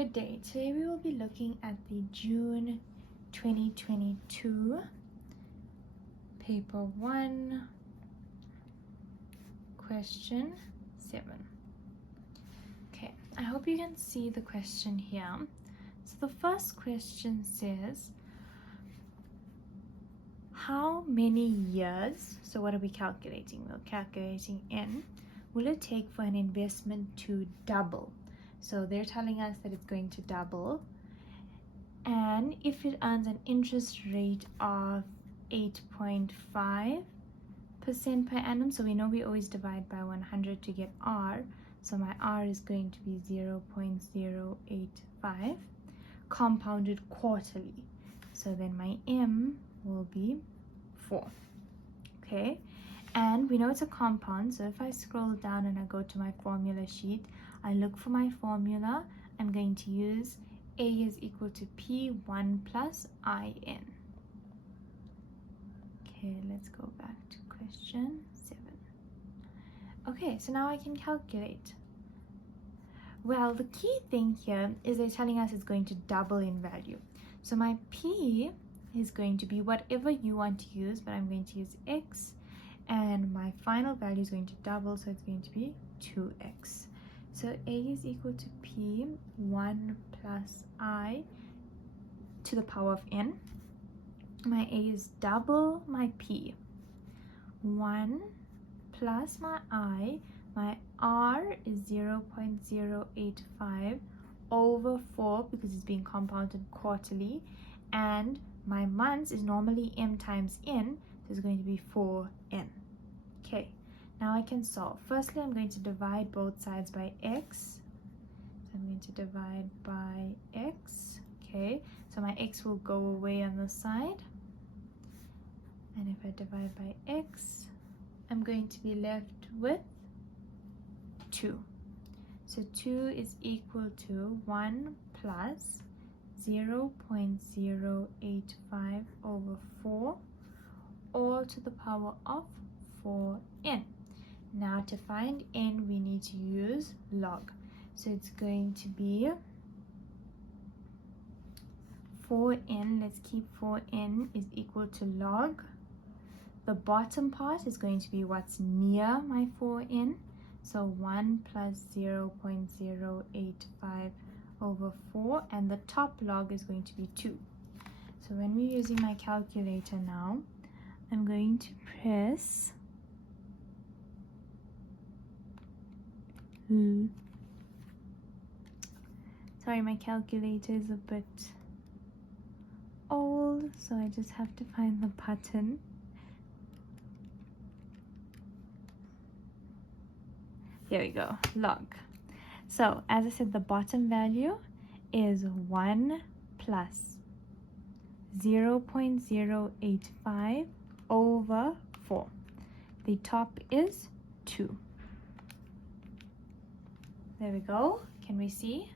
Good day. Today we will be looking at the June 2022 paper 1 question 7. Okay, I hope you can see the question here. So the first question says, how many years, so what are we calculating? We're calculating N, will it take for an investment to double? So they're telling us that it's going to double, and if it earns an interest rate of 8.5% per annum, so we know we always divide by 100 to get R, so my R is going to be 0.085 compounded quarterly, so then my M will be 4. Okay, and we know it's a compound, so if I scroll down and I go to my formula sheet, I look for my formula. I'm going to use A is equal to P1 plus IN. Okay, let's go back to question 7. Okay, so now I can calculate. Well, the key thing here is they're telling us it's going to double in value. So my P is going to be whatever you want to use, but I'm going to use X, and my final value is going to double, so it's going to be 2X. So A is equal to P1 plus I to the power of N. My A is double my P. 1 plus my I. My R is 0.085 over 4 because it's being compounded quarterly. And my months is normally M times N, so it's going to be 4N. Okay. Now I can solve. Firstly, I'm going to divide both sides by X. So I'm going to divide by X. Okay, so my X will go away on the side. And if I divide by X, I'm going to be left with 2. So 2 is equal to 1 plus 0.085 over 4, all to the power of 4n. Now to find n, we need to use log. So it's going to be 4n, let's keep 4n is equal to log. The bottom part is going to be what's near my 4n. So 1 plus 0.085 over 4, and the top log is going to be 2. So when we're using my calculator now, I'm going to press sorry, my calculator is a bit old, so I just have to find the button. There we go, log. So as I said, the bottom value is 1 plus 0.085 over 4. The top is 2. There we go. Can we see?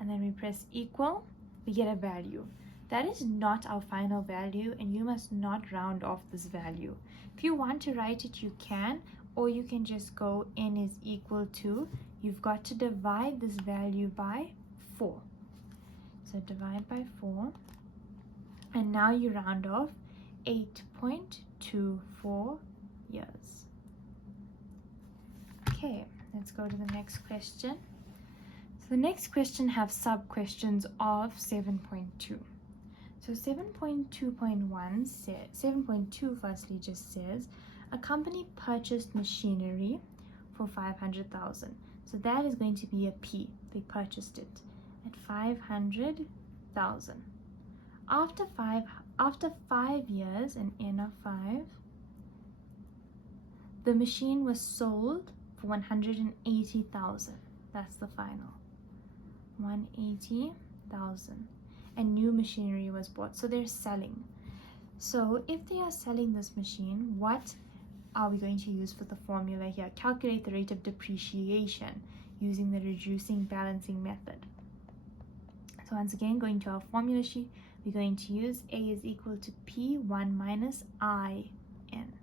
And then we press equal. We get a value. That is not our final value, and you must not round off this value. If you want to write it, you can, or you can just go n is equal to, you've got to divide this value by 4. So divide by 4, and now you round off 8.24 years. Okay, let's go to the next question. So the next question have sub-questions of 7.2. So 7.2.1 says, 7.2 firstly just says, a company purchased machinery for 500,000. So that is going to be a P. They purchased it at 500,000. After 5 years, an N of 5, the machine was sold for 180,000. That's the final. 180,000. And new machinery was bought. So they're selling. So if they are selling this machine, what are we going to use for the formula here? Calculate the rate of depreciation using the reducing balancing method. So once again, going to our formula sheet, we're going to use A is equal to P1 minus IN.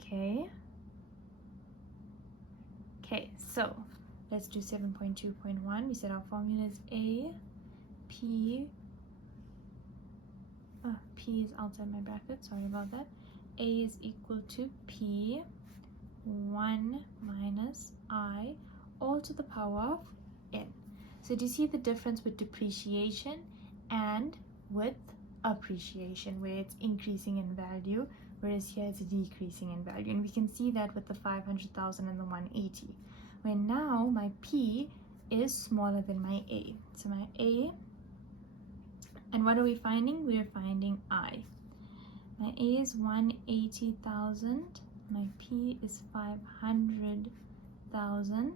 Okay. Okay, so let's do 7.2.1. We said our formula is A, P, P is outside my bracket, sorry about that. A is equal to P 1 minus I all to the power of N. So do you see the difference with depreciation and with appreciation, where it's increasing in value, whereas here it's decreasing in value? And we can see that with the 500,000 and the 180, where now my P is smaller than my A. So my A, and what are we finding? We are finding I. My A is 180,000, my P is 500,000.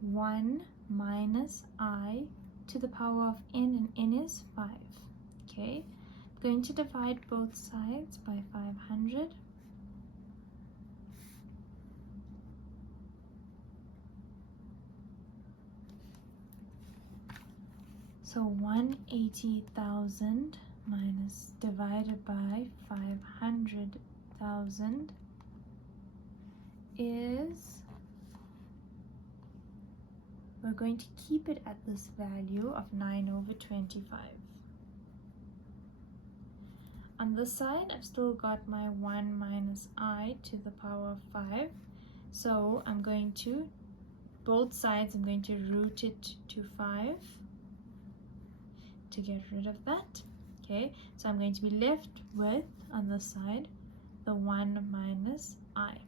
1 minus I to the power of N, and N is 5. Okay, I'm going to divide both sides by 500. So 180,000 minus divided by 500,000 is, we're going to keep it at this value of 9/25. On this side, I've still got my 1 minus I to the power of 5. So I'm going to, both sides, I'm going to root it to 5 to get rid of that. Okay, so I'm going to be left with, on this side, the 1 minus I.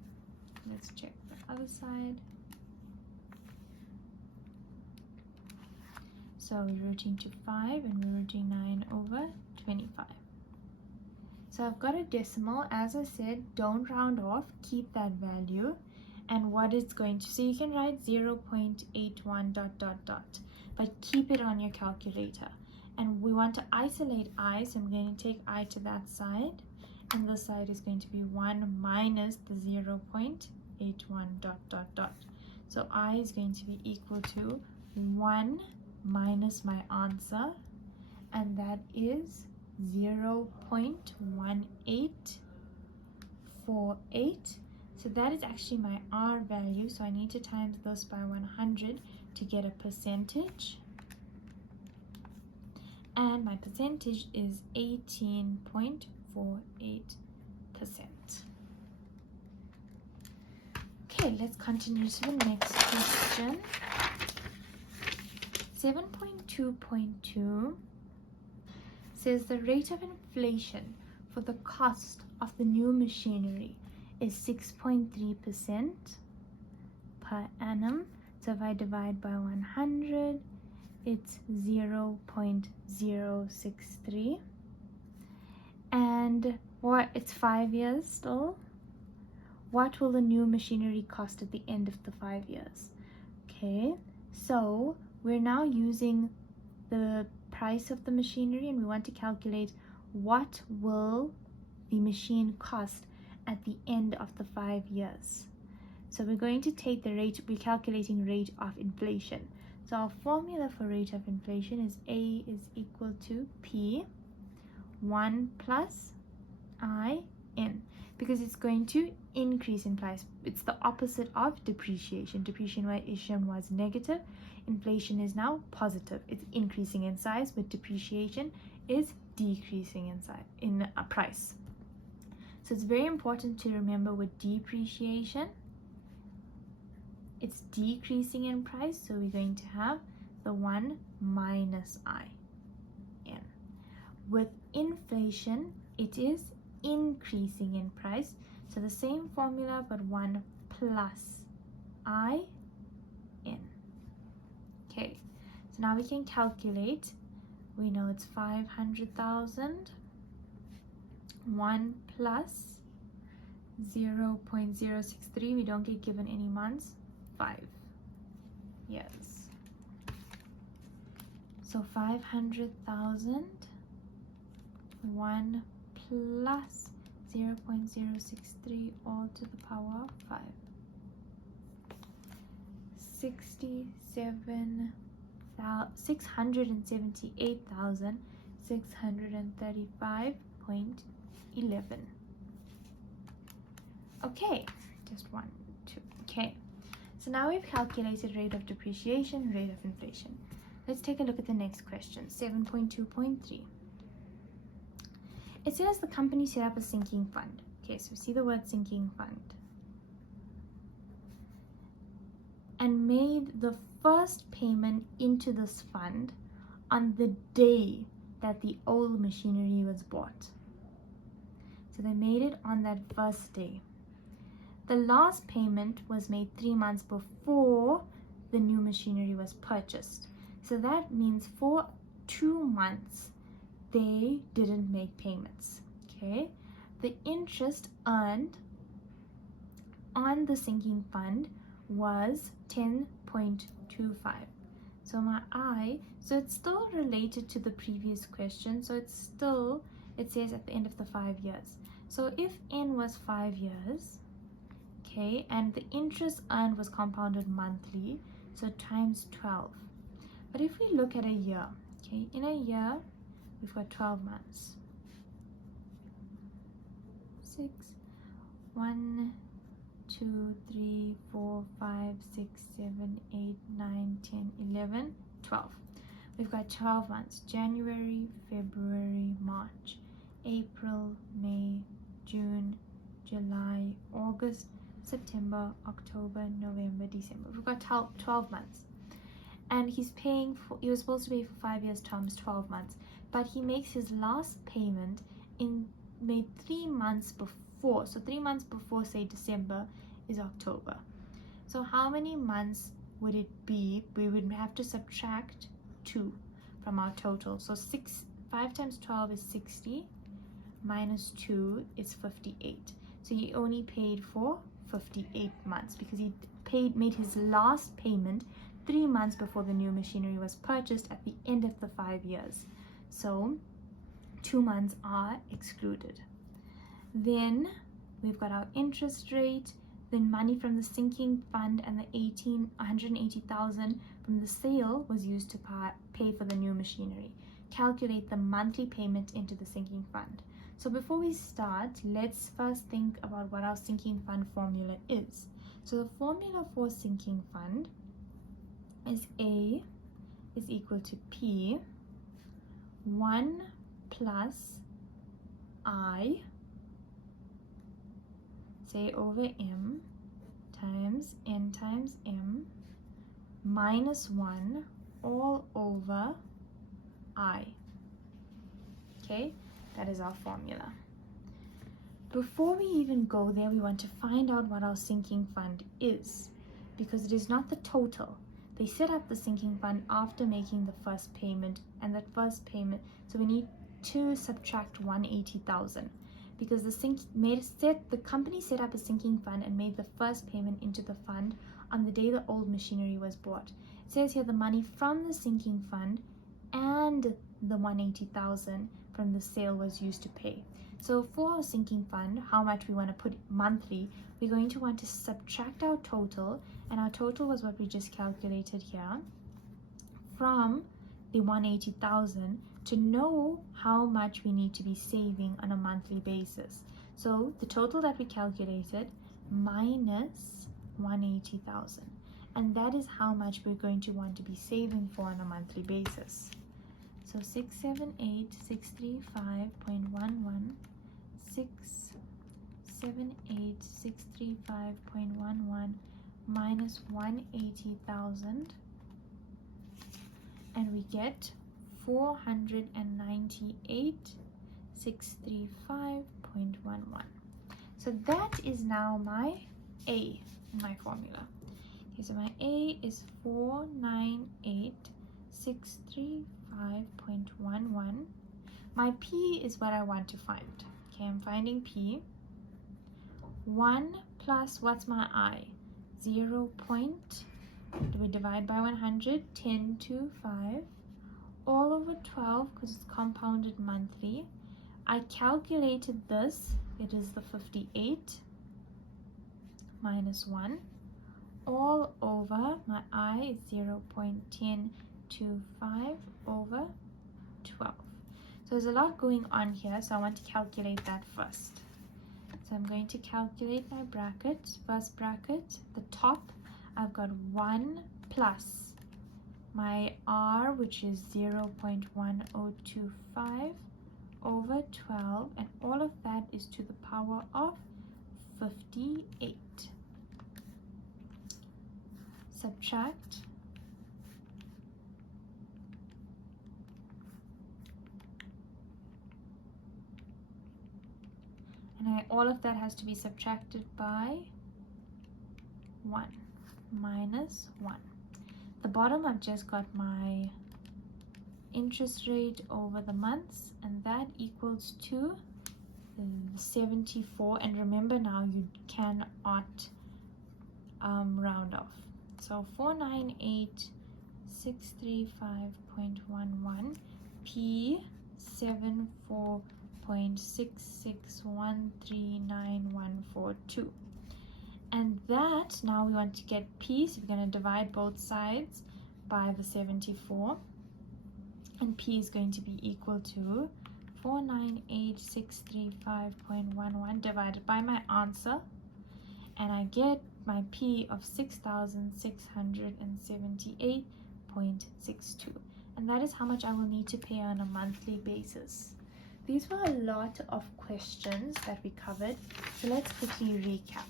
Let's check the other side. So we're rooting to 5 and we're rooting 9/25. So I've got a decimal. As I said, don't round off, keep that value. And what it's going to, so you can write 0.81 ... but keep it on your calculator. And we want to isolate I, so I'm going to take I to that side. And this side is going to be 1 minus the 0.81 ... So I is going to be equal to 1 minus my answer, and that is 0.1848. So that is actually my R value, so I need to times this by 100 to get a percentage, and my percentage is 18.48%. Okay, let's continue to the next question. 7.2.2 says the rate of inflation for the cost of the new machinery is 6.3% per annum. So if I divide by 100, it's 0.063. And what, it's 5 years still. What will the new machinery cost at the end of the 5 years? Okay, so we're now using the price of the machinery, and we want to calculate what will the machine cost at the end of the 5 years. So we're going to take the rate, we're calculating rate of inflation. So our formula for rate of inflation is A is equal to P 1 plus I N, because it's going to increase in price. It's the opposite of depreciation. Depreciation was negative. Inflation is now positive. It's increasing in size, but depreciation is decreasing in size, in a price. So it's very important to remember with depreciation, it's decreasing in price, so we're going to have the 1 minus I N. With inflation, it is increasing in price, so the same formula but 1 plus I N. Okay, so now we can calculate. We know it's 500,000. 1 plus 0.063, we don't get given any months, 5 years. So 500,000, 1 plus 0.063 all to the power of 5. 678,635.11. Okay, just 1, 2. Okay, So now we've calculated rate of depreciation, rate of inflation. Let's take a look at the next question, 7.2.3. It says the company set up a sinking fund. Okay, so see the word sinking fund. And made the first payment into this fund on the day that the old machinery was bought. So they made it on that first day. The last payment was made 3 months before the new machinery was purchased. So that means for 2 months, they didn't make payments. Okay, the interest earned on the sinking fund was 10.25. So my I, so it's still related to the previous question. So it's still, it says at the end of the 5 years. So if N was 5 years, okay, and the interest earned was compounded monthly, so times 12. But if we look at a year, okay, in a year, we've got 12 months. 6, 1, 2, 3, 4, 5, 6, 7, 8, 9, 10, 11, 12. We've got 12 months. January, February, March, April, May, June, July, August, September, October, November, December. We've got 12 months. And he was supposed to pay for 5 years times 12 months. But he makes his last payment made 3 months before. So 3 months before, say, December is October. So how many months would it be? We would have to subtract 2 from our total. So 5 times 12 is 60, minus 2 is 58. So he only paid for 58 months because he made his last payment 3 months before the new machinery was purchased at the end of the 5 years. So 2 months are excluded. Then we've got our interest rate, then money from the sinking fund, and the 180,000 from the sale was used to pay for the new machinery. Calculate the monthly payment into the sinking fund. So before we start, let's first think about what our sinking fund formula is. So the formula for sinking fund is A is equal to P 1 plus I, say, over M times N times M minus 1 all over I. Okay, that is our formula. Before we even go there, we want to find out what our sinking fund is, because it is not the total. They set up the sinking fund after making the first payment, and that first payment, so we need to subtract 180,000 because the company set up a sinking fund and made the first payment into the fund on the day the old machinery was bought. It says here the money from the sinking fund and the 180,000 from the sale was used to pay. So for our sinking fund, how much we want to put monthly, we're going to want to subtract our total, and our total was what we just calculated here, from the 180,000 to know how much we need to be saving on a monthly basis. So the total that we calculated minus 180,000, and that is how much we're going to want to be saving for on a monthly basis. So 678,635.11, 678,635.11 minus 180,000, and we get 498,635.11. So that is now my A in my formula. Okay, so my A is 498,635.11. My P is what I want to find. Okay, I'm finding P. 1 plus, what's my I? 0. Do we divide by 100? 1025. All over 12 because it's compounded monthly. I calculated this. It is the 58 minus 1. All over, my I is 0.1025 over 12. So there's a lot going on here, so I want to calculate that first. So I'm going to calculate my bracket. First bracket, the top, I've got 1 plus my R, which is 0.1025 over 12, and all of that is to the power of 58. Subtract. And all of that has to be subtracted by 1 minus 1. The bottom, I've just got my interest rate over the months, and that equals to 74. And remember, now you cannot round off. So 498,635.11 P 74.66139142. And that, now we want to get P, so we're going to divide both sides by the 74. And P is going to be equal to 498,635.11 divided by my answer. And I get my P of 6,678.62. And that is how much I will need to pay on a monthly basis. These were a lot of questions that we covered, so let's quickly recap.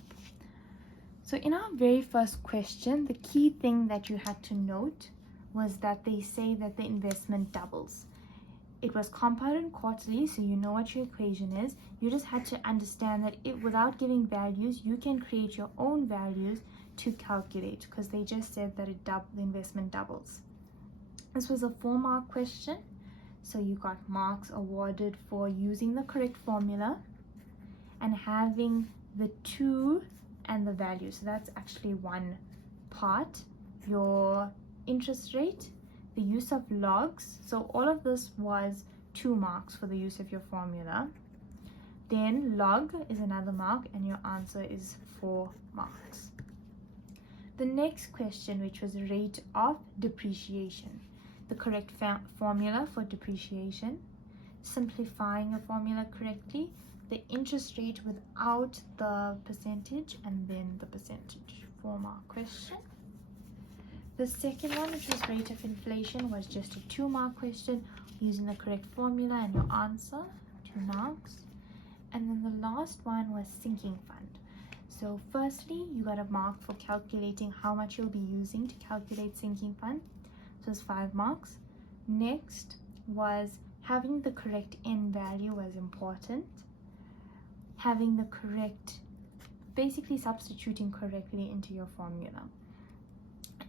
So in our very first question, the key thing that you had to note was that they say that the investment doubles. It was compounded quarterly, so you know what your equation is. You just had to understand that without giving values, you can create your own values to calculate, because they just said that the investment doubles. This was a 4-mark question, so you got marks awarded for using the correct formula and having the 2 and the value. So that's actually one part. Your interest rate, the use of logs. So all of this was 2 marks for the use of your formula. Then log is another mark, and your answer is 4 marks. The next question, which was rate of depreciation. The correct formula for depreciation, simplifying a formula correctly, the interest rate without the percentage, and then the percentage. 4-mark question. The second one, which was rate of inflation, was just a 2-mark question using the correct formula and your answer, 2 marks. And then the last one was sinking fund. So firstly, you got a mark for calculating how much you'll be using to calculate sinking fund. So it's 5 marks. Next was having the correct n value was important. Having the correct, basically substituting correctly into your formula.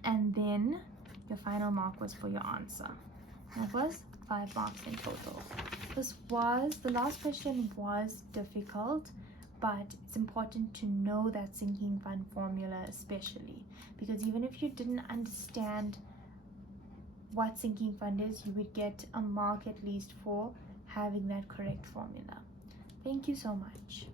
And then your final mark was for your answer. That was 5 marks in total. The last question was difficult, but it's important to know that sinking fund formula especially, because even if you didn't understand what sinking fund is, you would get a mark at least for having that correct formula. Thank you so much.